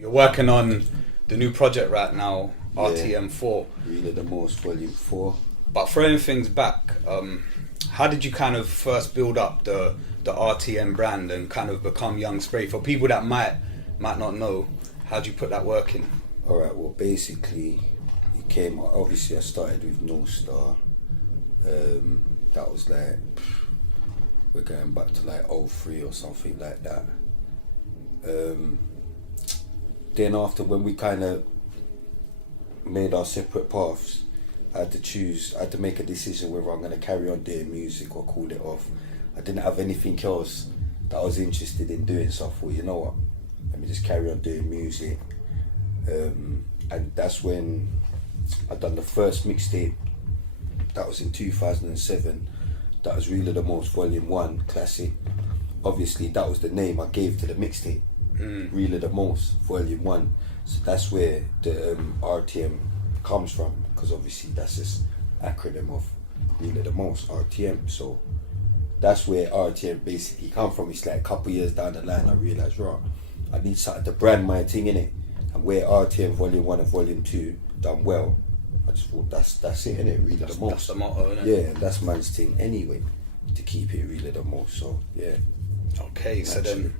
You're working on the new project right now, RTM4. Really the most, volume 4. But throwing things back, how did you kind of first build up the RTM brand and kind of become Young Spray? For people that might not know, how do you put that work in? Alright, well basically it came, obviously I started with No Star. That was like, we're going back to like 03 or something like that. Then after, when we kind of made our separate paths, I had to make a decision whether I'm going to carry on doing music or call it off. I didn't have anything else that I was interested in doing, so I thought, you know what, let me just carry on doing music. And that's when I done the first mixtape. That was in 2007. That was Really the Most, Volume 1, classic. Obviously that was the name I gave to the mixtape. Really the Most, Volume 1. So that's where the RTM comes from, because obviously that's this acronym of Really the Most, RTM. So that's where RTM basically come from. It's like a couple years down the line I realised, right, I need something to brand my thing in it. And where RTM Volume 1 and Volume 2 done well, I just thought that's it, innit? Really the most. That's the motto, innit? Yeah, and that's man's thing anyway, to keep it really the most. So yeah. Okay, so then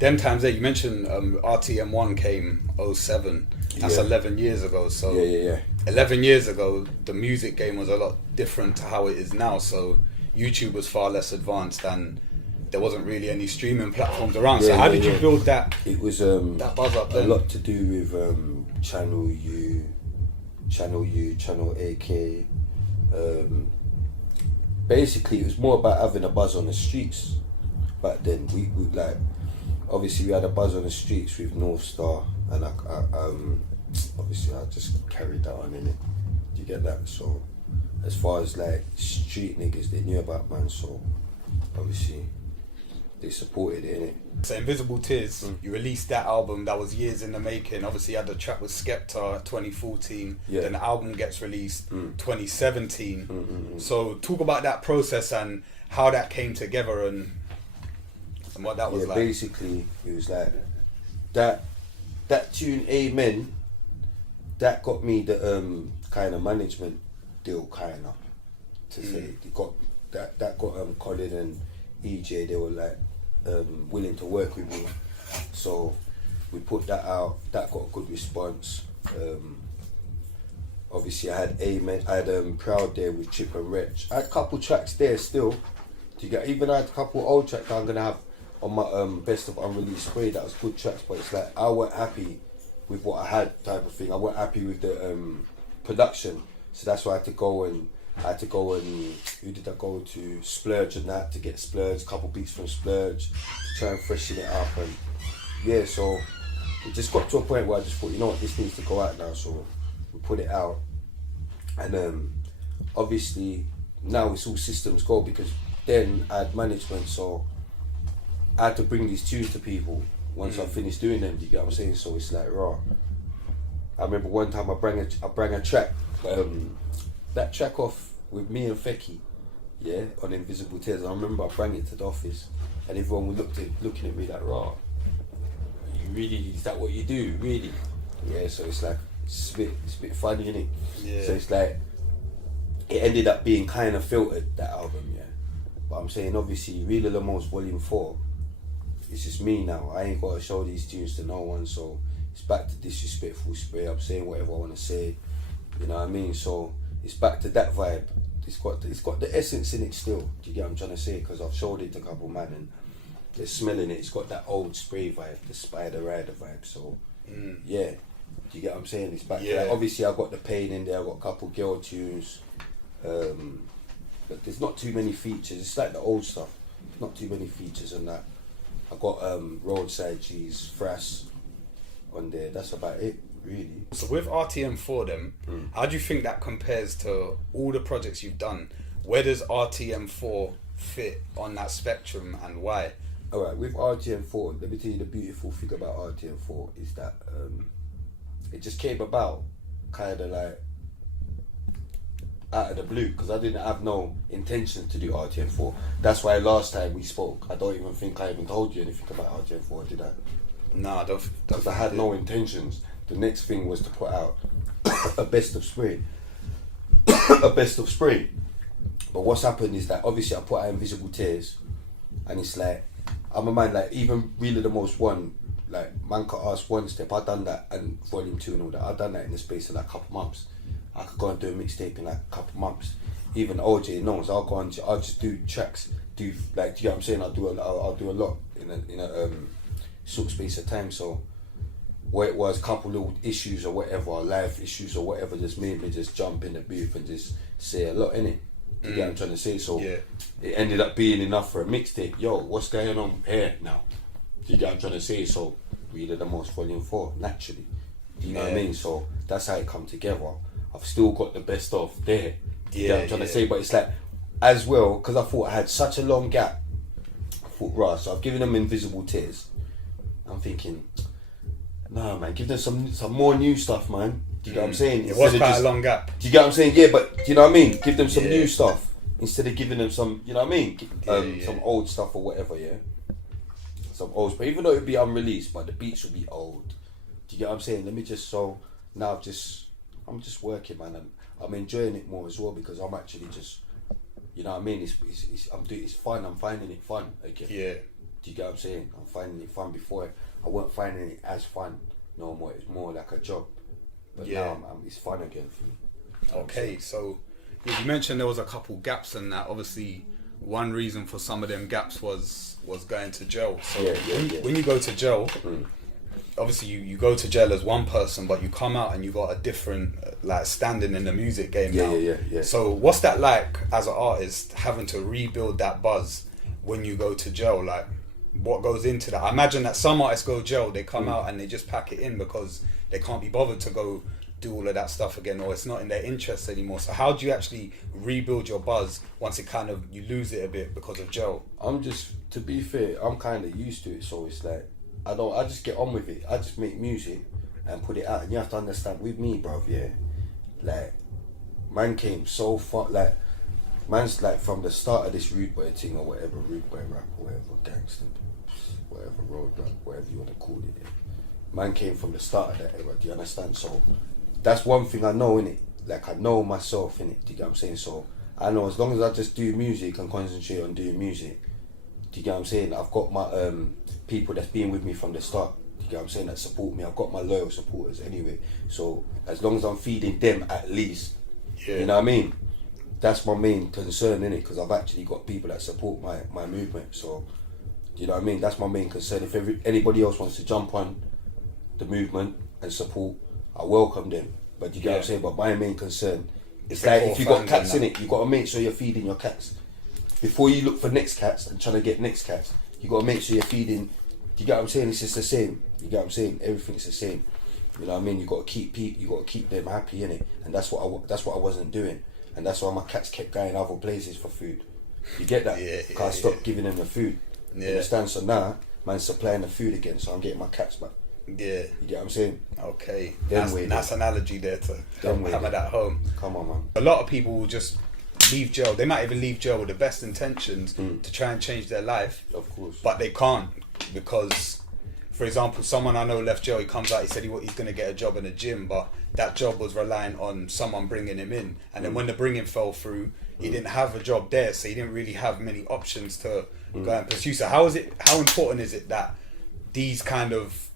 them times there, you mentioned RTM1 came 07. That's 11 years ago. So yeah. 11 years ago, the music game was a lot different to how it is now. So YouTube was far less advanced and there wasn't really any streaming platforms around. So how did you build that? It was that buzz up then? A lot to do with Channel U, Channel AK. Basically, it was more about having a buzz on the streets. Back then, we like, obviously we had a buzz on the streets with North Star, and I obviously I just carried that on in it. Do you get that? So as far as like street niggas, they knew about man, so obviously they supported it, innit? So Invisible Tears, you released that album that was years in the making. Obviously you had the track with Skepta 2014, then the album gets released 2017. So talk about that process and how that came together and what that was like. Basically it was like that tune Amen, that got me the kind of management deal, kind of, to say. It got that got Colin and EJ, they were like willing to work with me, so we put that out. That got a good response. Obviously I had Amen, I had Proud there with Chip and Wretch. I had a couple tracks there still. Do you get, even I had a couple old tracks that I'm gonna have on my best of unreleased spray. That was good tracks, but it's like I weren't happy with what I had, type of thing. I weren't happy with the production, so that's why I had to go and who did I go to? Splurge and that, to get Splurge, couple beats from Splurge to try and freshen it up. And yeah, so it just got to a point where I just thought, you know what, this needs to go out now, so we put it out. And obviously now it's all systems go, because then I had management, so I had to bring these tunes to people once I finished doing them. Do you get what I'm saying? So it's like raw. I remember one time I bring a track, that track off with me and Fecky, yeah, on Invisible Tears. I remember I bring it to the office, and everyone was looking at me like, raw, you really, is that what you do, really? Yeah, so it's like, it's a bit funny, innit? Yeah. So it's like, it ended up being kind of filtered, that album, yeah. But I'm saying, obviously, Really the Most Volume 4, it's just me now. I ain't got to show these tunes to no one, so it's back to disrespectful spray. I'm saying whatever I want to say, you know what I mean? So it's back to that vibe. It's got the essence in it still. Do you get what I'm trying to say? Because I've showed it to a couple man and they're smelling it. It's got that old spray vibe, the Spider Rider vibe. So yeah, do you get what I'm saying? It's back to that. Obviously I've got the Pain in there. I've got a couple girl tunes, but there's not too many features. It's like the old stuff. Not too many features on that. I got Roadside G's, Frass on there. That's about it, really. So with RTM4 then, how do you think that compares to all the projects you've done? Where does RTM4 fit on that spectrum and why? Alright, with RTM4, let me tell you the beautiful thing about RTM4 is that it just came about kind of like out of the blue, because I didn't have no intention to do RTM4. That's why last time we spoke, I don't even think I even told you anything about RTM4, did I? Nah, because I had no intentions. The next thing was to put out a best of spray. A best of spray. But what's happened is that obviously I put out Invisible Tears, and it's like, I'm a man, like, even Really the Most One, like, Man Could Ask One Step, I done that, and Volume 2 and all that, I done that in the space of like a couple months. I could go and do a mixtape in like a couple months. Even OJ knows, I'll just do tracks, do you get what I'm saying? I'll do a lot in a short space of time. So where it was, couple little issues or whatever, life issues or whatever, just made me just jump in the booth and just say a lot, innit? Do you get what I'm trying to say? So it ended up being enough for a mixtape. Yo, what's going on here now? Do you get what I'm trying to say? So Really the Most Volume 4, naturally. Do you know what I mean? So that's how it come together. I've still got the best of there. Do you get what I'm trying to say? But it's like, as well, because I thought I had such a long gap, I thought, right, so I've given them Invisible Tears. I'm thinking, nah, man, give them some more new stuff, man. Do you get what I'm saying? It was quite a long gap. Do you get what I'm saying? Yeah, but do you know what I mean? Give them some new stuff instead of giving them some, you know what I mean? Some old stuff or whatever, yeah? Some old, but even though it'd be unreleased, but the beats would be old. Do you get what I'm saying? Let me just, so now I'm just working, man, and I'm enjoying it more as well, because I'm actually just, you know what I mean? It's fun. I'm finding it fun again. Yeah. Do you get what I'm saying? I'm finding it fun. Before I weren't finding it as fun no more. It's more like a job. But now it's fun again for me. Okay, so you mentioned there was a couple gaps in that. Obviously, one reason for some of them gaps was going to jail. So when you go to jail, obviously you go to jail as one person, but you come out and you got a different like standing in the music game now. Yeah. So what's that like as an artist, having to rebuild that buzz when you go to jail? Like, what goes into that? I imagine that some artists go to jail, they come out and they just pack it in because they can't be bothered to go do all of that stuff again, or it's not in their interest anymore. So how do you actually rebuild your buzz once it kind of, you lose it a bit because of jail? To be fair, I'm kind of used to it, so it's like, I just get on with it. I just make music and put it out. And you have to understand, with me, bruv, like, man came so far, like, man's like, from the start of this rude boy thing or whatever, rude boy rap or whatever, gangster, whatever, road rap, whatever you want to call it, man came from the start of that era, do you understand? So that's one thing I know, innit? Like, I know myself, innit? Do you get what I'm saying? So I know as long as I just do music and concentrate on doing music, do you get what I'm saying? I've got my people that's been with me from the start, do you get what I'm saying, that support me. I've got my loyal supporters anyway. So as long as I'm feeding them at least, you know what I mean? That's my main concern, innit? Because I've actually got people that support my movement. So, you know what I mean? That's my main concern. If anybody else wants to jump on the movement and support, I welcome them. But you get what I'm saying? But my main concern is like, if you got cats in it, you got to make sure you're feeding your cats. Before you look for next cats and trying to get next cats, you got to make sure you're feeding. You get what I'm saying? It's just the same. You get what I'm saying? Everything's the same. You know what I mean? You got to keep them happy, innit? And that's what I wasn't doing. And that's why my cats kept going other places for food. You get that? Because I stopped giving them the food. You understand? So now, man's supplying the food again, so I'm getting my cats back. Yeah. You get what I'm saying? Okay. Nice analogy there to hammer that home. Come on, man. A lot of people will just leave jail. They might even leave jail with the best intentions to try and change their life. Of course. But they can't, because, for example, someone I know left jail, he comes out, he said he's going to get a job in a gym, but that job was relying on someone bringing him in. And then when the bringing fell through, he didn't have a job there, so he didn't really have many options to go and pursue. So how important is it that these kind of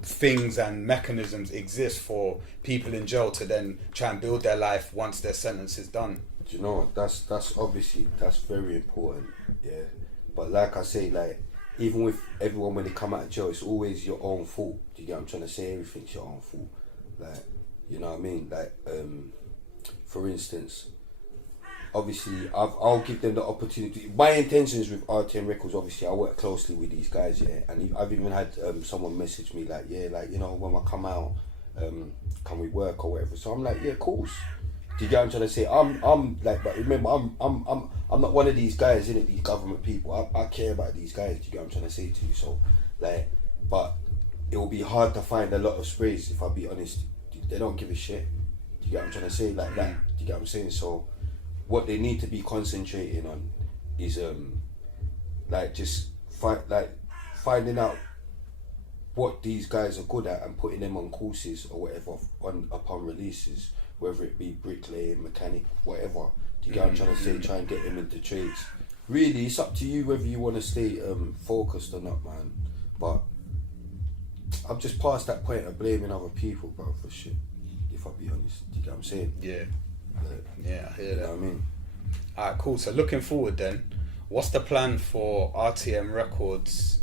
things and mechanisms exist for people in jail to then try and build their life once their sentence is done? Do you know, that's obviously, that's very important, yeah. But like I say, like, even with everyone when they come out of jail, it's always your own fault. Do you get what I'm trying to say? Everything's your own fault. Like, you know what I mean? Like, for instance, obviously, I'll give them the opportunity. My intentions with RTN Records, obviously, I work closely with these guys, yeah. And I've even had someone message me like, like, you know, when I come out, can we work or whatever? So I'm like, yeah, of course. Do you get what I'm trying to say? I'm like, but remember, I'm not one of these guys, innit? These government people. I care about these guys. Do you get what I'm trying to say to you? So, like, but it will be hard to find a lot of sprays, if I'll be honest. They don't give a shit. Do you get what I'm trying to say? Like that. Do you get what I'm saying? So, what they need to be concentrating on is like just finding out what these guys are good at and putting them on courses or whatever upon releases, whether it be bricklaying, mechanic, whatever. Do you get what I'm trying to say? Try and get them into trades. Really, it's up to you whether you want to stay focused or not, man. But I'm just past that point of blaming other people, bro, for shit. If I be honest, do you get what I'm saying? Yeah. Yeah, I hear You that. know what I mean? Alright, cool. So looking forward then, what's the plan for RTM Records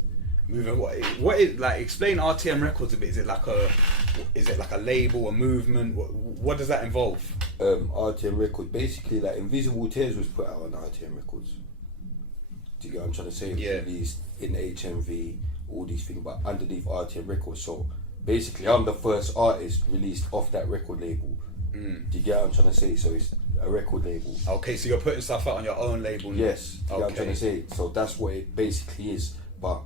moving? What is like? Explain RTM Records a bit. Is it like a label, a movement? What does that involve? RTM Records, basically, like Invisible Tears was put out on RTM Records. Do you get what I'm trying to say? It was released in HMV, all these things, but underneath RTM Records. So basically, I'm the first artist released off that record label. Do you get what I'm trying to say? So it's a record label. Okay, so you're putting stuff out on your own label now? Yes, do you get what I'm trying to say? So that's what it basically is. But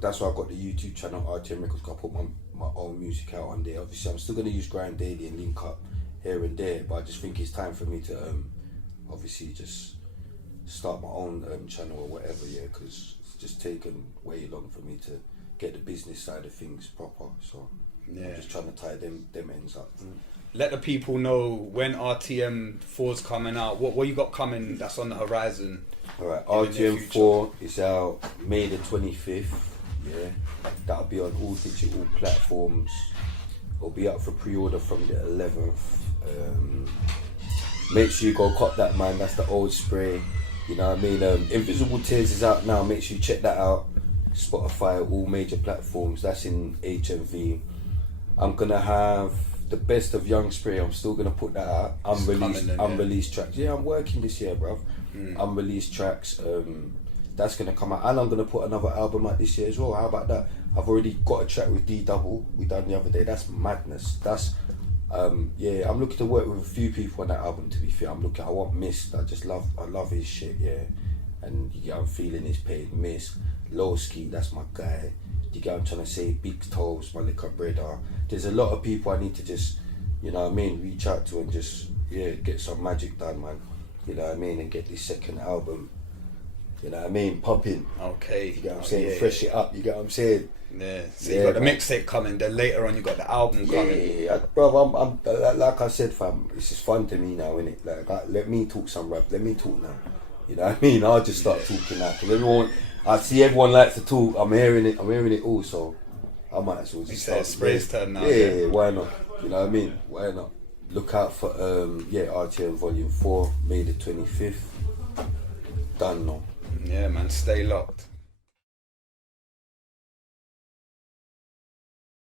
that's why I've got the YouTube channel RTM Records, because I put my own music out on there. Obviously, I'm still going to use Grind Daily and link up here and there, but I just think it's time for me to obviously just start my own channel or whatever, yeah, because it's just taken way long for me to get the business side of things proper. So I'm just trying to tie them ends up. Let the people know when RTM 4's coming out. What you got coming that's on the horizon? Alright, RTM 4 is out May the 25th. Yeah, that'll be on all digital platforms. It'll be up for pre-order from the 11th. Make sure you go cop that, man. That's the old spray. You know what I mean? Invisible Tears is out now. Make sure you check that out. Spotify, all major platforms. That's in HMV. I'm gonna have the best of Young Spray. I'm still gonna put that out. Unreleased tracks. Yeah, I'm working this year, bruv. Unreleased tracks. That's gonna come out, and I'm gonna put another album out this year as well. How about that? I've already got a track with D Double we done the other day. That's madness. That's yeah. I'm looking to work with a few people on that album. To be fair, I want Mist. I love his shit. Yeah, and yeah, I'm feeling his pain. Mist, Lowski, that's my guy. You get what I'm trying to say? Big Toes, my little brother. There's a lot of people I need to just, you know what I mean, reach out to and just, yeah, get some magic done, man. You know what I mean? And get this second album, you know what I mean, popping. Okay. You get what I'm saying? Fresh it up, you get what I'm saying? Yeah. So you got the mixtape coming, then later on you got the album coming. Yeah, bro, I'm like I said, fam, it's just fun to me now, innit? Like, let me talk some rap, let me talk now. You know what I mean? I'll just start talking now. Because I see everyone likes to talk. I'm hearing it all, so I might as well just start. Spray's turn now. Yeah, why not? You know what I mean? Why not? Look out for RTM Volume 4, May the 25th. Done now. Yeah, man, stay locked.